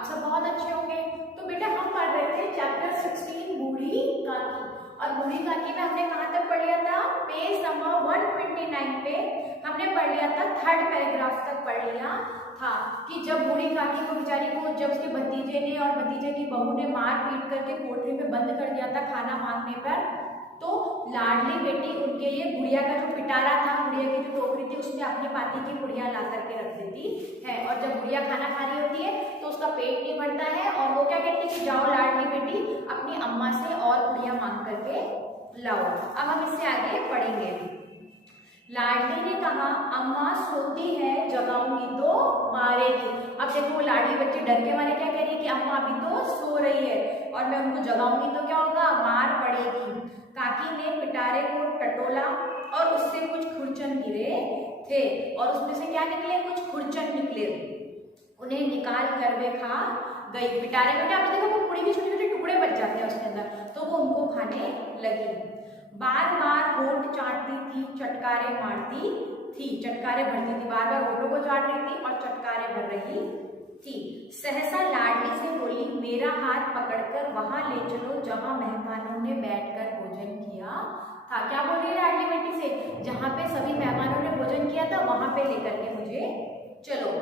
आप सब बहुत अच्छे होंगे। तो बेटा हम पढ़ रहे थे चैप्टर 16 बूढ़ी काकी, और बूढ़ी काकी में हमने कहाँ तक पढ़ लिया था? पेज नंबर 129 पे हमने पढ़ लिया था, थर्ड पैराग्राफ तक पढ़ लिया था कि जब बूढ़ी काकी को बेचारी को जब उसके भतीजे ने और भतीजे की बहू ने मार पीट करके कोठरी में बंद कर दिया था खाना मांगने पर, तो लाडली बेटी उनके लिए गुड़िया का जो पिटारा था, गुड़िया की जो टोकरी थी उसमें अपनी पाती की गुड़िया ला करके रख देती है। और जब गुड़िया खाना खा रही होती है तो उसका पेट नहीं भरता है और वो क्या कहती है कि जाओ लाडली बेटी अपनी अम्मा से और गुड़िया मांग करके लाओ। अब हम इससे आगे पढ़ेंगे। लाडली ने कहा, अम्मा सोती है, जगाऊंगी तो मारेगी। अब देखो वो लाडली बच्ची डर के मारे क्या कह रही है कि अम्मा अभी तो सो रही है और मैं उनको जगाऊंगी तो क्या होगा? मार पड़ेगी। काकी ने पिटारे को टटोला और उससे कुछ खुरचन गिरे थे और उसमें से क्या निकले? कुछ खुरचन निकले। उन्हें निकाल कर वे खा गई। पिटारे में क्या आपने देखा वो पूरी के छोटे छोटे टुकड़े बच जाते हैं उसके अंदर, तो वो उनको खाने लगी। बार बार होंठ चाटती थी, चटकारे मारती थी, चटकारे भरती थी, बार बार होठों को चाट रही थी और चटकारे भर रही थी। सहसा लाडली से बोली, मेरा हाथ पकड़कर वहां ले चलो जहां मेहमानों ने बैठकर भोजन किया था। क्या बोल रही है लाडली बेटी से? जहां पे सभी मेहमानों ने भोजन किया था वहां पे लेकर के मुझे चलो।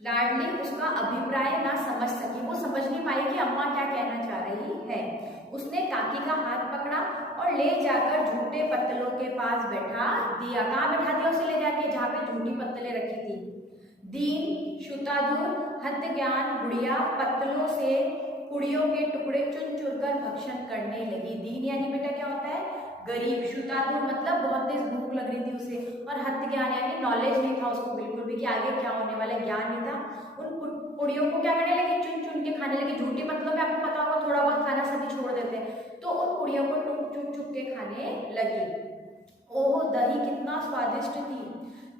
लाडली उसका अभिप्राय ना समझ सकी, वो समझ नहीं पाई कि अम्मा क्या कहना चाह रही है। उसने काकी का हाथ पकड़ा और ले जाकर झूठे पत्तलों के पास बैठा दिया। कहाँ बैठा दिया उसे? ले जाके जहाँ पे झूठी पत्तलें रखी थी। दीन शुताधुर हद ज्ञान गुड़िया पत्तलों से कुड़ियों के टुकड़े चुन चुनकर भक्षण करने लगी। दीन यानी बेटा क्या होता है? गरीब। शुताधुर मतलब बहुत तेज भूख लग रही थी उसे, और हद ज्ञान यानी नॉलेज नहीं था उसको बिल्कुल भी कि आगे क्या होने वाला, ज्ञान नहीं था। उन कुड़ियों को क्या करने लगी? चुन चुन के खाने लगी। झूठी पत्तलों में आपको पता होगा थोड़ा बहुत खाना सभी छोड़ देते हैं, तो उन कुड़ियों को चुन चुन के खाने लगी। ओह दही कितना स्वादिष्ट थी,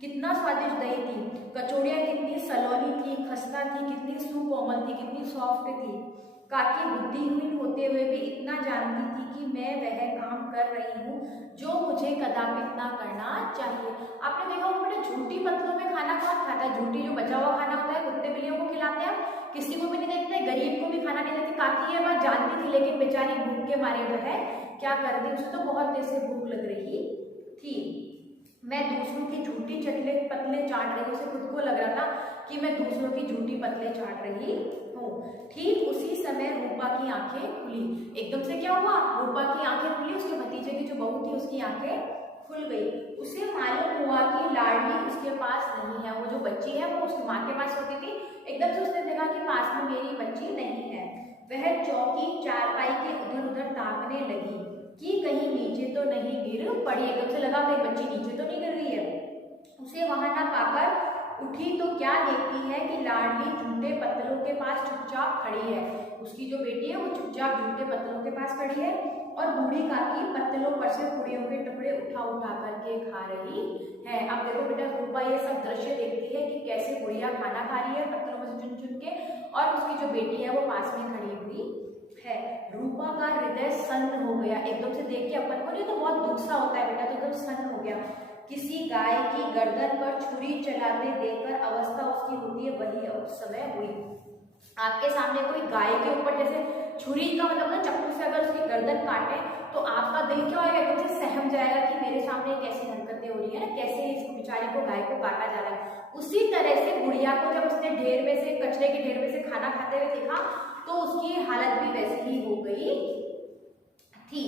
कितना स्वादिष्ट दही थी। कचौड़ियाँ कितनी सलोनी थी, खस्ता थी, कितनी सुकोमल थी, कितनी सॉफ्ट थी। काकी बुद्धिहीन होते हुए भी इतना जानती थी कि मैं वह काम कर रही हूँ जो मुझे कदापि ना करना चाहिए। आपने देखा होगा बेटा झूठी पत्तलों में खाना कौन खाता है? झूठी जो बचा हुआ खाना होता है कुत्ते बिल्लियों को खिलाते हैं, किसी को भी नहीं देखते, गरीब को भी खाना नहीं देती। काकी ये बात जानती थी लेकिन बेचारी भूख के मारे वह क्या कर रही, उसे तो बहुत तेज से भूख लग रही थी। मैं दूसरों की झूठी चटले पतले चाट रही हूँ, उसे खुद को लग रहा था कि मैं दूसरों की झूठी पतले चाट रही हूँ। ठीक उसी समय रूपा की आंखें खुली। एकदम से क्या हुआ? रूपा की आंखें खुली, उसके भतीजे की जो बहू थी उसकी आंखें खुल गई। उसे मालूम हुआ कि लाडली उसके पास नहीं है, वो जो बच्ची है वो उसकी माँ के पास होती थी। एकदम से उसने देखा कि पास में मेरी बच्ची नहीं है। वह चौकी चारपाई के उधर उधर ताकने लगी कि कहीं नीचे तो नहीं गिर पड़ी। एकदम से लगा मेरी बच्ची नीचे तो नहीं गिर रही है। उसे वहां ना पाकर उठी तो क्या देखती है कि लाडली झूठे पत्तलों के पास चुपचाप खड़ी है। उसकी जो बेटी है वो चुपचाप झूठे पत्तलों के पास खड़ी है और बूढ़ी काकी पत्तलों पर से कुड़ियों के टुकड़े उठा उठा करके खा रही है। अब देखो बेटा रूपा ये सब दृश्य देखती है कि कैसे गुड़िया खाना खा रही है पत्तलों में से चुन चुन के, और उसकी जो बेटी है वो पास में खड़ी हुई है। रूपा का हृदय सन्न हो गया। एकदम से देख के अपन को नहीं तो बहुत दुख सा होता है बेटा, तो एकदम सन्न हो गया। किसी गाय की गर्दन पर छुरी चलाते देखकर अवस्था उसकी होती है वही उस समय हुई। आपके सामने कोई गाय के ऊपर जैसे छुरी का मतलब ना चक्कू से अगर उसकी गर्दन काटे तो आपका दिल क्या होगा? एकदम से सहम जाएगा कि मेरे सामने कैसी हरकतें हो रही है ना, कैसे इस बेचारी को गाय को काटा जा रहा है। उसी तरह से गुड़िया को जब उसने ढेर में से कचरे के ढेर में से खाना खाते हुए देखा तो उसकी हालत भी वैसी ही हो गई थी।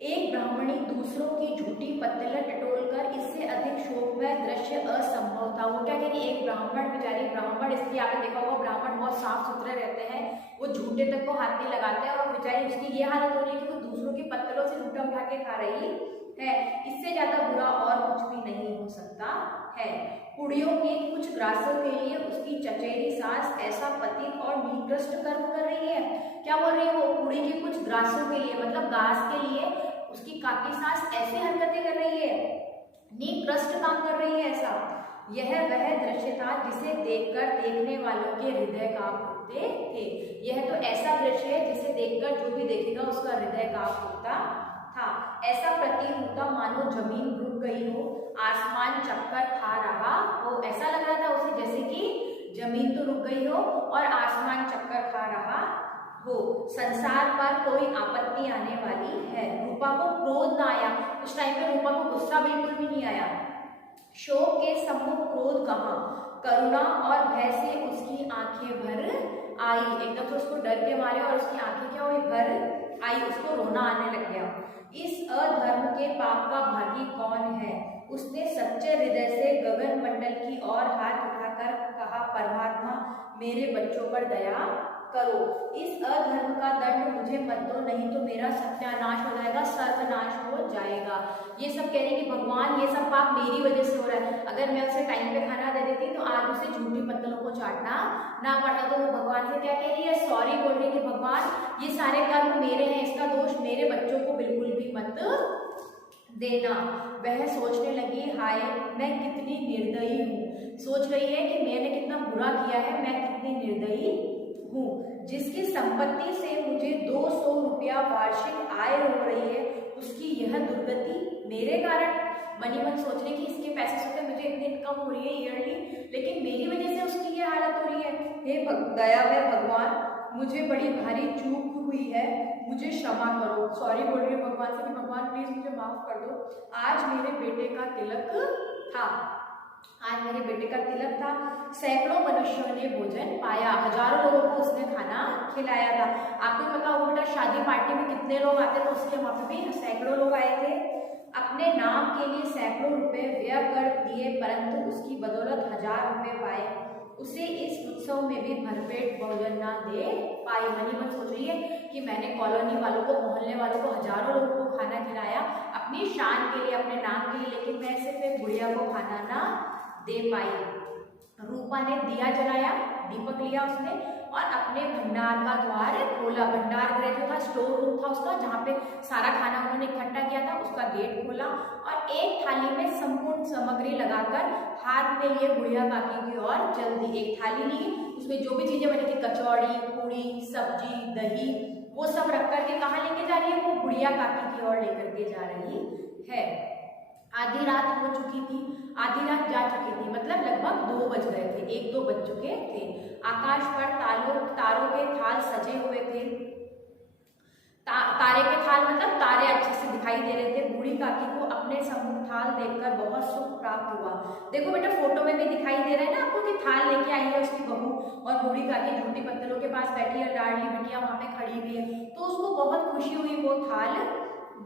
एक ब्राह्मणी दूसरों की झूठी पत्तलें टटोलकर इससे अधिक शोकमय दृश्य असंभव था। वो क्या कह रही? एक ब्राह्मण बेचारी, ब्राह्मण इसलिए आपने देखा होगा ब्राह्मण बहुत साफ सुथरे रहते हैं, वो झूठे तक को हाथ नहीं लगाते हैं, और बेचारी उसकी ये हालत हो रही है कि वो दूसरों की पत्तलों से झूठा उठा के खा रही है। इससे ज्यादा बुरा और कुछ भी नहीं हो सकता है। कुड़ियों के कुछ ग्रासों के लिए उसकी चचेरी सास ऐसा पतित और निकृष्ट कर्म कर रही है। क्या बोल रही है वो? कुड़ी के कुछ ग्रासों के लिए मतलब घास के लिए उसकी काकी सास ऐसी हरकतें कर रही है, निकृष्ट काम कर रही है ऐसा। यह वह दृश्य था जिसे देखकर देखने वालों के हृदय कांप उठते थे। यह तो ऐसा दृश्य है जिसे देखकर जो भी देखेगा उसका हृदय कांप उठता था। ऐसा प्रतीत होता मानो जमीन रुक गई हो, आसमान चक्कर खा रहा हो। ऐसा लग रहा था उसे जैसे कि जमीन तो रुक गई हो और आसमान चक्कर खा रहा हो, संसार पर कोई आपत्ति आने वाली है। रूपा को क्रोध ना आया, उस टाइम पे रूपा को गुस्सा बिल्कुल भी नहीं आया। शोक के सम्मुख क्रोध कहाँ, करुणा और भय से उसकी आंखें भर आई। एकदम से उसको डर के मारे और उसकी आंखें क्या हुई, भर आई, उसको रोना आने लग गया। इस अधर्म के पाप का भागी कौन है? उसने सच्चे हृदय से गगन मंडल की ओर हाथ उठाकर कहा, परमात्मा मेरे बच्चों पर दया करो, इस अधर्म का दंड मुझे मत दो, नहीं तो मेरा सत्यानाश हो जाएगा, सर्वनाश हो जाएगा। ये सब कह रही कि भगवान ये सब पाप मेरी वजह से हो रहा है, अगर मैं उसे टाइम पे खाना दे देती तो आज उसे झूठी पत्तलों को चाटना ना पड़ता। तो वो भगवान से क्या कह रही है, सॉरी बोल रही है कि भगवान ये सारे कर्म मेरे हैं, इसका दोष मेरे बच्चों को बिल्कुल भी मत देना। वह सोचने लगी, हाय मैं कितनी निर्दयी हूँ। सोच रही है कि मैंने कितना बुरा किया है, मैं कितनी निर्दयी हूँ। जिसकी संपत्ति से मुझे 200 रुपया वार्षिक आय हो रही है, उसकी यह दुर्गति मेरे कारण। मनी मन सोच रही कि इसके पैसे से मुझे इतनी इनकम हो रही है ईयरली, लेकिन मेरी वजह से उसकी ये हालत हो रही है। हे दयामय भगवान, मुझे बड़ी भारी चूक हुई है, मुझे क्षमा करो। सॉरी बोल रही हूँ भगवान से कि भगवान प्लीज मुझे माफ कर दो। आज मेरे बेटे का तिलक था, आज मेरे बेटे का तिलक था। सैकड़ों मनुष्यों ने भोजन पाया, हजारों लोगों को उसने खाना खिलाया था। आपको पता होगा बेटा शादी पार्टी में कितने लोग आते थे, उसके वहां पे भी सैकड़ों लोग आए थे। अपने नाम के लिए सैकड़ों रुपए व्यय कर दिए, परंतु उसकी बदौलत 1000 रुपए पाए। उसे इस उत्सव में भी भरपेट भोजन ना दे पाई। मनी मन सोच रही है कि मैंने कॉलोनी वालों को, मोहल्ले वालों को, हजारों लोगों को खाना खिलाया अपनी शान के लिए, अपने नाम के लिए, लेकिन मैं सिर्फ एक गुड़िया को खाना ना दे पाई। रूपा ने दिया जलाया, दीपक लिया उसने और अपने भंडार का द्वार खोला। भंडार गृह जो था, स्टोर रूम था उसका, जहाँ पे सारा खाना उन्होंने इकट्ठा किया था, उसका गेट खोला और एक थाली में संपूर्ण सामग्री लगाकर हाथ में लिए बुढ़िया काकी की ओर चल दी। एक थाली ली, उसमें जो भी चीजें बनी थी, कचौड़ी, पूड़ी, सब्जी, दही, वो सब रख करके कहाँ लेके जा रही है, वो बुढ़िया काकी की ओर लेकर के जा रही है। आधी रात हो चुकी थी, आधी रात जा चुकी थी, मतलब लगभग 2 बज गए थे, 1-2 बज चुके थे। आकाश पर तारों के थाल सजे हुए थे। तारे के थाल मतलब तारे अच्छे से दिखाई दे रहे थे। बूढ़ी काकी को अपने सम्मुख थाल देखकर बहुत सुख प्राप्त हुआ। देखो बेटा फोटो में भी दिखाई दे रहा है ना आपको कि थाल लेके आई है उसकी बहू, और बूढ़ी काकी झूठी पत्थरों के पास बैठी है, लाडली बिटिया वहां पे खड़ी हुई है, तो उसको बहुत खुशी हुई वो थाल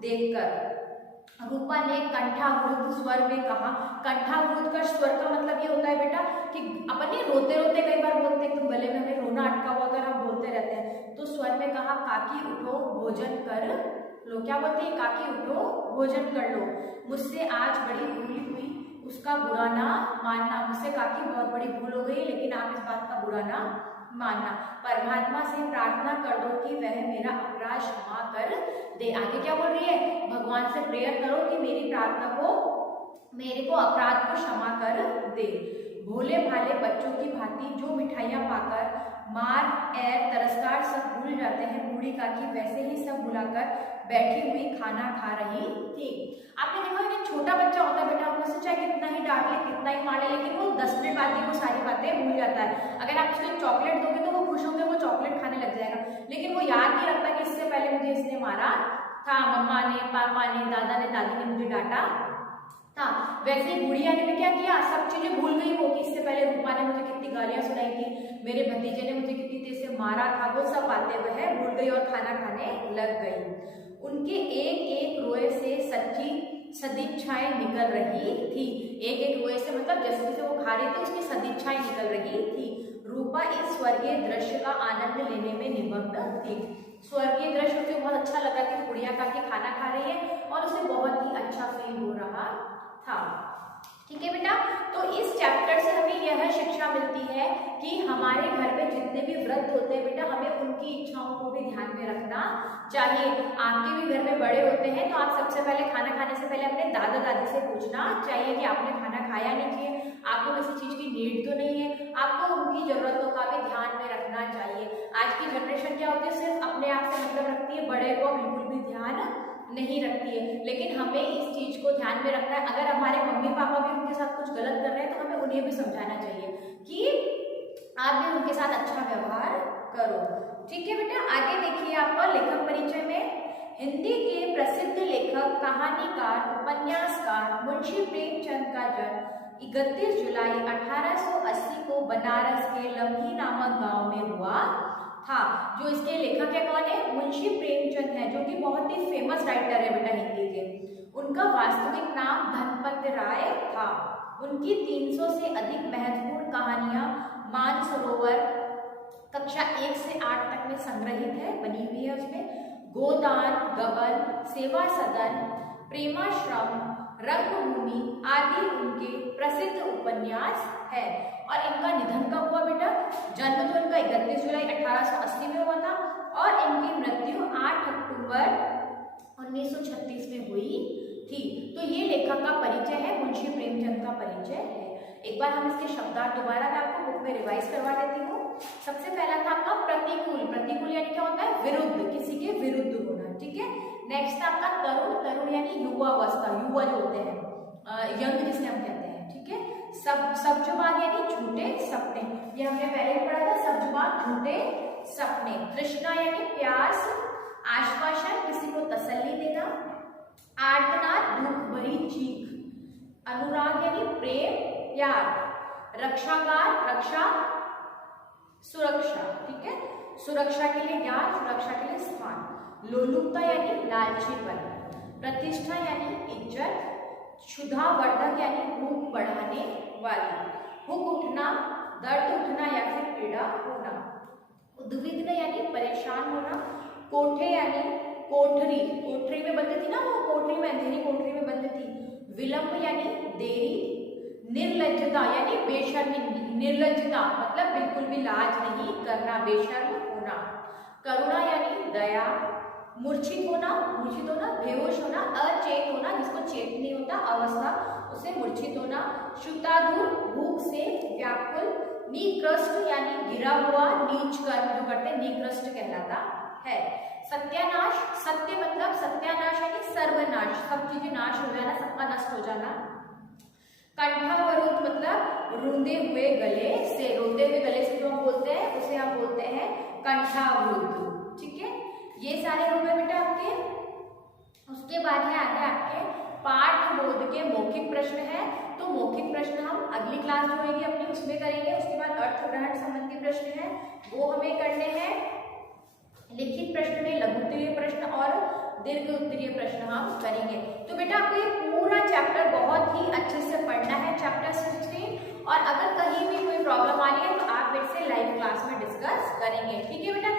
देखकर। रूपा ने कंठावृत स्वर में कहा। कंठावृत का स्वर का मतलब ये होता है बेटा कि अपने रोते रोते कई बार बोलते हैं, तो गले में हमें रोना अटका हुआ अगर हम बोलते रहते हैं, तो स्वर में कहा, काकी उठो भोजन कर लो। क्या बोलते हैं, काकी उठो भोजन कर लो, मुझसे आज बड़ी भूल हुई, उसका बुरा ना मानना। मुझसे काकी बहुत बड़ी भूल हो गई, लेकिन आप इस बात का बुरा ना मानना। परमात्मा से प्रार्थना कर दो कि वह मेरा अपराध क्षमा कर दे। आगे क्या बोल रही है, भगवान से प्रेयर करो कि मेरी प्रार्थना को, मेरे को अपराध को क्षमा कर दे। भोले भाले बच्चों की भांति जो मिठाइयाँ पाकर मार एर तिरस्कार सब भूल जाते हैं, बूढ़ी काकी वैसे ही सब भुलाकर बैठी हुई खाना खा रही थी। आपने देखा कि छोटा बच्चा होता है बेटा, उससे चाहे कितना ही डांट ले, कितना ही मारे, लेकिन वो 10 मिनट बाद ही वो सारी बातें भूल जाता है। अगर आप उसको चॉकलेट दोगे तो वो खुश होकर वो चॉकलेट खाने लग जाएगा, लेकिन वो याद नहीं रखता कि इससे पहले मुझे इसने मारा था, मम्मा ने, पापा ने, दादा ने, दादी ने मुझे डांटा था। वैसे ही बुढ़िया ने भी क्या किया, सब चीजें भूल गई वो कि इससे पहले रूपा ने मुझे कितनी गालियां सुनाई थी, मेरे भतीजे ने मुझे कितनी तेज से मारा था, वो सब बातें वह भूल गई और खाना खाने लग गई। उनके एक एक रोए से सच्ची सदिच्छाएं निकल रही थी। एक एक रोए से मतलब जैसे जैसे वो खा रही थी उसकी सदिच्छाएं निकल रही थी। रूपा इस स्वर्गीय दृश्य का आनंद लेने में निमग्न थी। स्वर्गीय दृश्य उसे बहुत अच्छा लगा कि बुढ़िया काकी खाना खा रही है और उसे बहुत ही अच्छा फील हो रहा था। ठीक है बेटा, तो इस चैप्टर से हमें यह शिक्षा मिलती है कि हमारे घर में जितने भी व्रत होते हैं बेटा, हमें उनकी इच्छाओं को भी ध्यान में रखना चाहिए। आपके भी घर में बड़े होते हैं तो आप सबसे पहले खाना खाने से पहले अपने दादा दादी से पूछना चाहिए कि आपने खाना खाया नहीं चाहिए, आपको किसी चीज की नीड तो नहीं है, आपको उनकी जरूरतों का भी ध्यान में रखना चाहिए। आज की जनरेशन क्या होती है, सिर्फ अपने आप से मतलब रखती है, बड़े को बिल्कुल भी ध्यान नहीं रखती है। लेकिन हमें इस चीज को ध्यान में रखना है, अगर हमारे मम्मी पापा भी उनके साथ कुछ गलत कर रहे हैं तो हमें उन्हें भी समझाना चाहिए कि आप भी उनके साथ अच्छा व्यवहार करो। ठीक है बेटा, आगे देखिए आपका लेखक परिचय में हिंदी के प्रसिद्ध लेखक, कहानीकार, उपन्यासकार मुंशी प्रेमचंद का जन्म 31 जुलाई 1880 को बनारस के लम्ही नामक गांव में हुआ था। जो इसके लेखक है कौन है? मुंशी प्रेमचंद है, जो कि बहुत ही फेमस राइटर है बेटा हिंदी के। उनका वास्तविक नाम धनपत राय था। उनकी 300 से अधिक महत्वपूर्ण कहानियां मानसरोवर कक्षा 1 से 8 तक में संग्रहित है, बनी हुई है। उसमें गोदान, गबन, सेवा सदन, प्रेमाश्रम, रंगभूमि आदि उनके प्रसिद्ध उपन्यास है। और इनका निधन कब हुआ बेटा? जन्म तो इनका 31 जुलाई 1880 में हुआ था और इनकी मृत्यु 8 अक्टूबर 1936 में हुई थी। तो ये लेखक का परिचय है, मुंशी प्रेमचंद का परिचय है। एक बार हम इसके शब्दार्थ दोबारा मैं आपको बुक में रिवाइज करवा देती हूँ। सबसे पहला था आपका प्रतिकूल। प्रतिकूल यानी क्या होता है? विरुद्ध, किसी के विरुद्ध होना। ठीक है। नेक्स्ट था आपका तरुण। तरुण यानी युवावस्था, युवा जो होते हैं, यंग जिसे हम कहते हैं। ठीक है। सब्जुबान यानी झूठे सपने, ये हमने पहले ही पढ़ा था, सब्जुबान झूठे सपने। तृष्णा यानी प्यास, आश्वासन, किसी को तसल्ली देना। आर्तनाद, दुख भरी चीख। अनुराग यानी प्रेम, प्यार। रक्षागार, रक्षा, सुरक्षा। ठीक है। सुरक्षा के लिए ज्ञान, सुरक्षा के लिए स्थान। लोलुपता यानी लालचीपन। प्रतिष्ठा यानी इज्जत। क्षुधावर्धक यानी भूख बढ़ाने वाली। भूख उठना, दर्द उठना या फिर पीड़ा होना। उद्विग्न यानी परेशान होना। कोठे यानी कोठरी, कोठरी में बंद थी ना वो, कोठरी में, अंधेरी कोठरी में बंद थी। विलंब यानी देरी। निर्लज्जता यानी बेशर्मिंदगी। निर्लज्जता मतलब बिल्कुल भी लाज नहीं करना, बेशर्म होना। करुणा यानी दया। मूर्छित होना, मूर्छित होना, बेहोश होना, अचेत होना, जिसको चेत नहीं होता अवस्था, उसे मूर्छित होना। शुताधुर, भूख से व्याकुल। निकृष्ट यानी गिरा हुआ, नीच कर्म जो करते हैं निकृष्ट कहलाता है। सत्यानाश, सत्य मतलब सत्यानाश यानी सर्वनाश, सब चीजें नाश हो जाना, सबका नष्ट हो जाना। कंठावरोध मतलब रूंधे हुए गले से, रूंधे हुए गले से जो हम बोलते हैं उसे हम बोलते हैं कंठावरोध। ठीक है। ये सारे हो गए बेटा आपके। उसके बाद है आगे आपके पाठ बोध के मौखिक प्रश्न है। तो मौखिक प्रश्न हम अगली क्लास जो होगी अपनी उसमें करेंगे। उसके बाद अर्थ ग्रहण संबंधी प्रश्न है वो हमें करने हैं। लिखित प्रश्न में लघु उत्तरीय प्रश्न और दीर्घ उत्तरीय प्रश्न हम करेंगे। तो बेटा आपको ये पूरा चैप्टर बहुत ही अच्छे से पढ़ना है, चैप्टर 16। और अगर कहीं भी कोई प्रॉब्लम आ रही है तो आप मेरे से लाइव क्लास में डिस्कस करेंगे। ठीक है बेटा।